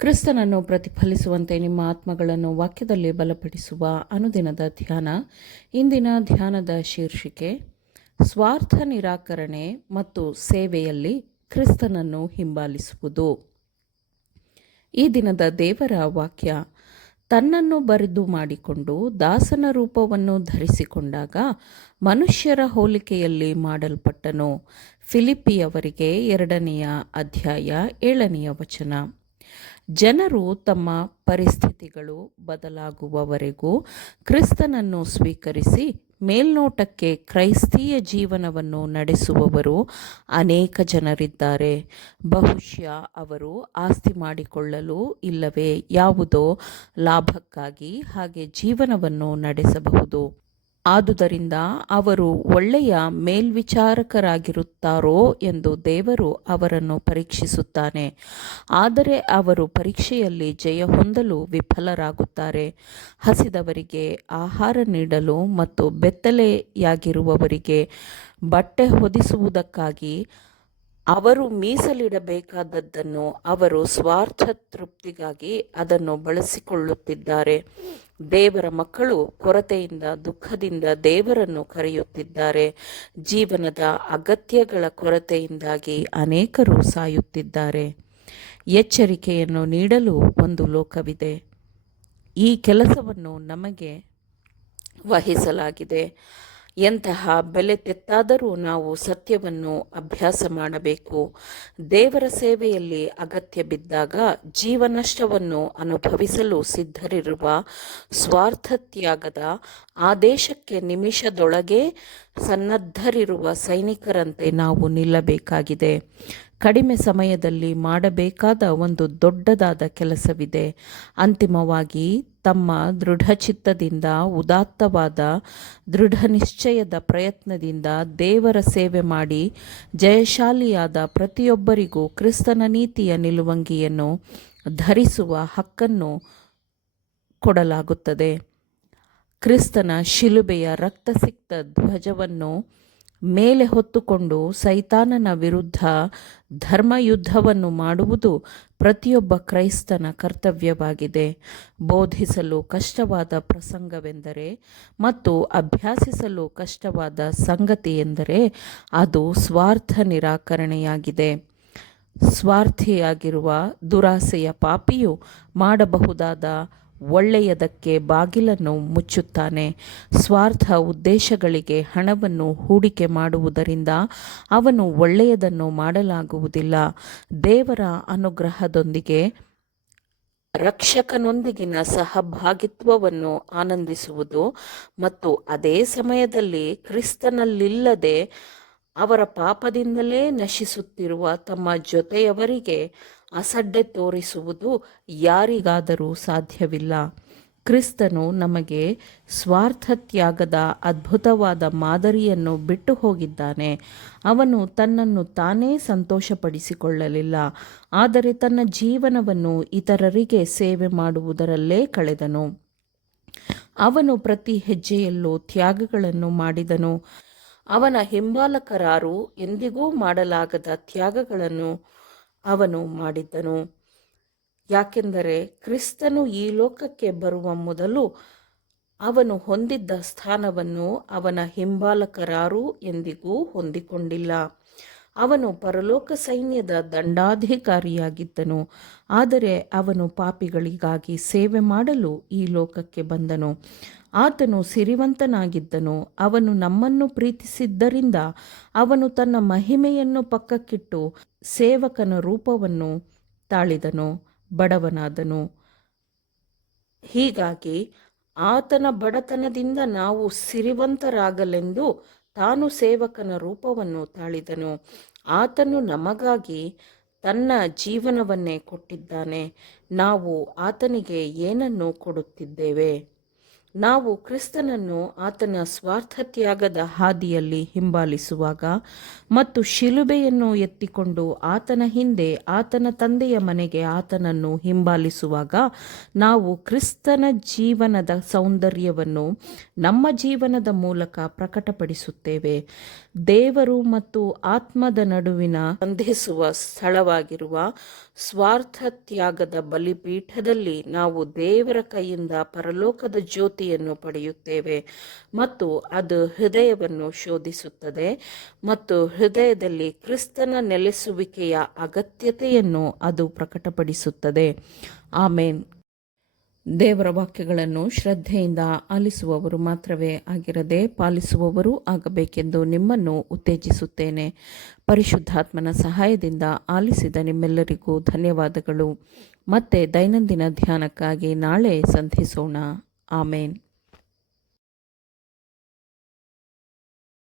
ಕ್ರಿಸ್ತನನ್ನು ಪ್ರತಿಫಲಿಸುವಂತೆ ನಿಮ್ಮ ಆತ್ಮಗಳನ್ನು ವಾಕ್ಯದಲ್ಲಿ ಬಲಪಡಿಸುವ ಅನುದಿನದ ಧ್ಯಾನ. ಇಂದಿನ ಧ್ಯಾನದ ಶೀರ್ಷಿಕೆ ಸ್ವಾರ್ಥ ನಿರಾಕರಣೆ ಮತ್ತು ಸೇವೆಯಲ್ಲಿ ಕ್ರಿಸ್ತನನ್ನು ಹಿಂಬಾಲಿಸುವುದು. ಈ ದಿನದ ದೇವರ ವಾಕ್ಯ, ತನ್ನನ್ನು ಬರಿದು ಮಾಡಿಕೊಂಡು ದಾಸನ ರೂಪವನ್ನು ಧರಿಸಿಕೊಂಡಾಗ ಮನುಷ್ಯರ ಹೋಲಿಕೆಯಲ್ಲಿ ಮಾಡಲ್ಪಟ್ಟನು. ಫಿಲಿಪ್ಪಿಯವರಿಗೆ 2ನೇ ಅಧ್ಯಾಯ 7ನೇ ವಚನ. ಜನರು ತಮ್ಮ ಪರಿಸ್ಥಿತಿಗಳು ಬದಲಾಗುವವರೆಗೂ ಕ್ರಿಸ್ತನನ್ನು ಸ್ವೀಕರಿಸಿ ಮೇಲ್ನೋಟಕ್ಕೆ ಕ್ರೈಸ್ತೀಯ ಜೀವನವನ್ನು ನಡೆಸುವವರು ಅನೇಕ ಜನರಿದ್ದಾರೆ. ಬಹುಶಃ ಅವರು ಆಸ್ತಿ ಮಾಡಿಕೊಳ್ಳಲು ಇಲ್ಲವೇ ಯಾವುದೋ ಲಾಭಕ್ಕಾಗಿ ಹಾಗೆ ಜೀವನವನ್ನು ನಡೆಸಬಹುದು. ಆದುದರಿಂದ ಅವರು ಒಳ್ಳೆಯ ಮೇಲ್ವಿಚಾರಕರಾಗಿರುತ್ತಾರೋ ಎಂದು ದೇವರು ಅವರನ್ನು ಪರೀಕ್ಷಿಸುತ್ತಾನೆ. ಆದರೆ ಅವರು ಪರೀಕ್ಷೆಯಲ್ಲಿ ಜಯ ಹೊಂದಲು ವಿಫಲರಾಗುತ್ತಾರೆ. ಹಸಿದವರಿಗೆ ಆಹಾರ ನೀಡಲು ಮತ್ತು ಬೆತ್ತಲೆಯಾಗಿರುವವರಿಗೆ ಬಟ್ಟೆ ಹೊದಿಸುವುದಕ್ಕಾಗಿ ಅವರು ಮೀಸಲಿಡಬೇಕಾದದ್ದನ್ನು ಅವರು ಸ್ವಾರ್ಥ ತೃಪ್ತಿಗಾಗಿ ಅದನ್ನು ಬಳಸಿಕೊಳ್ಳುತ್ತಿದ್ದಾರೆ. ದೇವರ ಮಕ್ಕಳು ಕೊರತೆಯಿಂದ ದುಃಖದಿಂದ ದೇವರನ್ನು ಕರೆಯುತ್ತಿದ್ದಾರೆ. ಜೀವನದ ಅಗತ್ಯಗಳ ಕೊರತೆಯಿಂದಾಗಿ ಅನೇಕರು ಸಾಯುತ್ತಿದ್ದಾರೆ. ಎಚ್ಚರಿಕೆಯನ್ನು ನೀಡಲು ಒಂದು ಲೋಕವಿದೆ. ಈ ಕೆಲಸವನ್ನು ನಮಗೆ ವಹಿಸಲಾಗಿದೆ. ಎಂತಹ ಬೆಲೆ ತೆತ್ತಾದರೂ ನಾವು ಸತ್ಯವನ್ನು ಅಭ್ಯಾಸ ಮಾಡಬೇಕು. ದೇವರ ಸೇವೆಯಲ್ಲಿ ಅಗತ್ಯ ಬಿದ್ದಾಗ ಜೀವನಷ್ಟವನ್ನು ಅನುಭವಿಸಲು ಸಿದ್ಧರಿರುವ ಸ್ವಾರ್ಥ ತ್ಯಾಗದ ಆದೇಶಕ್ಕೆ ನಿಮಿಷದೊಳಗೆ ಸನ್ನದ್ಧರಿರುವ ಸೈನಿಕರಂತೆ ನಾವು ನಿಲ್ಲಬೇಕಾಗಿದೆ. ಕಡಿಮೆ ಸಮಯದಲ್ಲಿ ಮಾಡಬೇಕಾದ ಒಂದು ದೊಡ್ಡದಾದ ಕೆಲಸವಿದೆ. ಅಂತಿಮವಾಗಿ ತಮ್ಮ ದೃಢಚಿತ್ತದಿಂದ ಉದಾತ್ತವಾದ ದೃಢನಿಶ್ಚಯದ ಪ್ರಯತ್ನದಿಂದ ದೇವರ ಸೇವೆ ಮಾಡಿ ಜಯಶಾಲಿಯಾದ ಪ್ರತಿಯೊಬ್ಬರಿಗೂ ಕ್ರಿಸ್ತನ ನೀತಿಯ ನಿಲುವಂಗಿಯನ್ನು ಧರಿಸುವ ಹಕ್ಕನ್ನು ಕೊಡಲಾಗುತ್ತದೆ. ಕ್ರಿಸ್ತನ ಶಿಲುಬೆಯ ರಕ್ತಸಿಕ್ತ ಧ್ವಜವನ್ನು ಮೇಲೆ ಹೊತ್ತುಕೊಂಡು ಸೈತಾನನ ವಿರುದ್ಧ ಧರ್ಮಯುದ್ಧವನ್ನು ಮಾಡುವುದು ಪ್ರತಿಯೊಬ್ಬ ಕ್ರೈಸ್ತನ ಕರ್ತವ್ಯವಾಗಿದೆ. ಬೋಧಿಸಲು ಕಷ್ಟವಾದ ಪ್ರಸಂಗವೆಂದರೆ ಮತ್ತು ಅಭ್ಯಾಸಿಸಲು ಕಷ್ಟವಾದ ಸಂಗತಿ ಎಂದರೆ ಅದು ಸ್ವಾರ್ಥ ನಿರಾಕರಣೆಯಾಗಿದೆ. ಸ್ವಾರ್ಥಿಯಾಗಿರುವ ದುರಾಸೆಯ ಪಾಪಿಯು ಮಾಡಬಹುದಾದ ಒಳ್ಳೆಯದಕ್ಕೆ ಬಾಗಿಲನ್ನು ಮುಚ್ಚುತ್ತಾನೆ. ಸ್ವಾರ್ಥ ಉದ್ದೇಶಗಳಿಗೆ ಹಣವನ್ನು ಹೂಡಿಕೆ ಮಾಡುವುದರಿಂದ ಅವನು ಒಳ್ಳೆಯದನ್ನು ಮಾಡಲಾಗುವುದಿಲ್ಲ. ದೇವರ ಅನುಗ್ರಹದೊಂದಿಗೆ ರಕ್ಷಕನೊಂದಿಗಿನ ಸಹಭಾಗಿತ್ವವನ್ನು ಆನಂದಿಸುವುದು ಮತ್ತು ಅದೇ ಸಮಯದಲ್ಲಿ ಕ್ರಿಸ್ತನಲ್ಲಿಲ್ಲದೆ ಅವರ ಪಾಪದಿಂದಲೇ ನಶಿಸುತ್ತಿರುವ ತಮ್ಮ ಜೊತೆಯವರಿಗೆ ಅಸಡ್ಡೆ ತೋರಿಸುವುದು ಯಾರಿಗಾದರೂ ಸಾಧ್ಯವಿಲ್ಲ. ಕ್ರಿಸ್ತನು ನಮಗೆ ಸ್ವಾರ್ಥ ತ್ಯಾಗದ ಅದ್ಭುತವಾದ ಮಾದರಿಯನ್ನು ಬಿಟ್ಟು ಹೋಗಿದ್ದಾನೆ. ಅವನು ತನ್ನನ್ನು ತಾನೇ ಸಂತೋಷಪಡಿಸಿಕೊಳ್ಳಲಿಲ್ಲ, ಆದರೆ ತನ್ನ ಜೀವನವನ್ನು ಇತರರಿಗೆ ಸೇವೆ ಮಾಡುವುದರಲ್ಲೇ ಕಳೆದನು. ಅವನು ಪ್ರತಿ ಹೆಜ್ಜೆಯಲ್ಲೂ ತ್ಯಾಗಗಳನ್ನು ಮಾಡಿದನು. ಅವನ ಹಿಂಬಾಲಕರಾರು ಎಂದಿಗೂ ಮಾಡಲಾಗದ ತ್ಯಾಗಗಳನ್ನು ಅವನು ಮಾಡಿದ್ದನು. ಯಾಕೆಂದರೆ ಕ್ರಿಸ್ತನು ಈ ಲೋಕಕ್ಕೆ ಬರುವ ಮೊದಲು ಅವನು ಹೊಂದಿದ್ದ ಸ್ಥಾನವನ್ನು ಅವನ ಹಿಂಬಾಲಕರಾರು ಎಂದಿಗೂ ಹೊಂದಿಕೊಂಡಿಲ್ಲ. ಅವನು ಪರಲೋಕ ಸೈನ್ಯದ ದಂಡಾಧಿಕಾರಿಯಾಗಿದ್ದನು, ಆದರೆ ಅವನು ಪಾಪಿಗಳಿಗಾಗಿ ಸೇವೆ ಮಾಡಲು ಈ ಲೋಕಕ್ಕೆ ಬಂದನು. ಆತನು ಸಿರಿವಂತನಾಗಿದ್ದನು. ಅವನು ನಮ್ಮನ್ನು ಪ್ರೀತಿಸಿದ್ದರಿಂದ ಅವನು ತನ್ನ ಮಹಿಮೆಯನ್ನು ಪಕ್ಕಕ್ಕಿಟ್ಟು ಸೇವಕನ ರೂಪವನ್ನು ತಾಳಿದನು, ಬಡವನಾದನು. ಹೀಗಾಗಿ ಆತನ ಬಡತನದಿಂದ ನಾವು ಸಿರಿವಂತರಾಗಲೆಂದು ತಾನು ಸೇವಕನ ರೂಪವನ್ನು ತಾಳಿದನು. ಆತನು ನಮಗಾಗಿ ತನ್ನ ಜೀವನವನ್ನೇ ಕೊಟ್ಟಿದ್ದಾನೆ. ನಾವು ಆತನಿಗೆ ಏನನ್ನು ಕೊಡುತ್ತಿದ್ದೇವೆ? ನಾವು ಕ್ರಿಸ್ತನನ್ನು ಆತನ ಸ್ವಾರ್ಥ ತ್ಯಾಗದ ಹಾದಿಯಲ್ಲಿ ಹಿಂಬಾಲಿಸುವಾಗ ಮತ್ತು ಶಿಲುಬೆಯನ್ನು ಎತ್ತಿಕೊಂಡು ಆತನ ಹಿಂದೆ ಆತನ ತಂದೆಯ ಮನೆಗೆ ಆತನನ್ನು ಹಿಂಬಾಲಿಸುವಾಗ ನಾವು ಕ್ರಿಸ್ತನ ಜೀವನದ ಸೌಂದರ್ಯವನ್ನು ನಮ್ಮ ಜೀವನದ ಮೂಲಕ ಪ್ರಕಟಪಡಿಸುತ್ತೇವೆ. ದೇವರು ಮತ್ತು ಆತ್ಮದ ನಡುವಿನ ಸಂಧಿಸುವ ಸ್ಥಳವಾಗಿರುವ ಸ್ವಾರ್ಥ ತ್ಯಾಗದ ಬಲಿಪೀಠದಲ್ಲಿ ನಾವು ದೇವರ ಕೈಯಿಂದ ಪರಲೋಕದ ಜ್ಯೋತಿಯನ್ನು ಪಡೆಯುತ್ತೇವೆ ಮತ್ತು ಅದು ಹೃದಯವನ್ನು ಶೋಧಿಸುತ್ತದೆ ಮತ್ತು ಹೃದಯದಲ್ಲಿ ಕ್ರಿಸ್ತನ ನೆಲೆಸುವಿಕೆಯ ಅಗತ್ಯತೆಯನ್ನು ಅದು ಪ್ರಕಟಪಡಿಸುತ್ತದೆ. ಆಮೇನ್. ದೇವರ ವಾಕ್ಯಗಳನ್ನು ಶ್ರದ್ಧೆಯಿಂದ ಆಲಿಸುವವರು ಮಾತ್ರವೇ ಆಗಿರದೆ ಪಾಲಿಸುವವರೂ ಆಗಬೇಕೆಂದು ನಿಮ್ಮನ್ನು ಉತ್ತೇಜಿಸುತ್ತೇನೆ. ಪರಿಶುದ್ಧಾತ್ಮನ ಸಹಾಯದಿಂದ ಆಲಿಸಿದ ನಿಮ್ಮೆಲ್ಲರಿಗೂ ಧನ್ಯವಾದಗಳು. ಮತ್ತೆ ದೈನಂದಿನ ಧ್ಯಾನಕ್ಕಾಗಿ ನಾಳೆ ಸಂಧಿಸೋಣ. ಆಮೇನ್.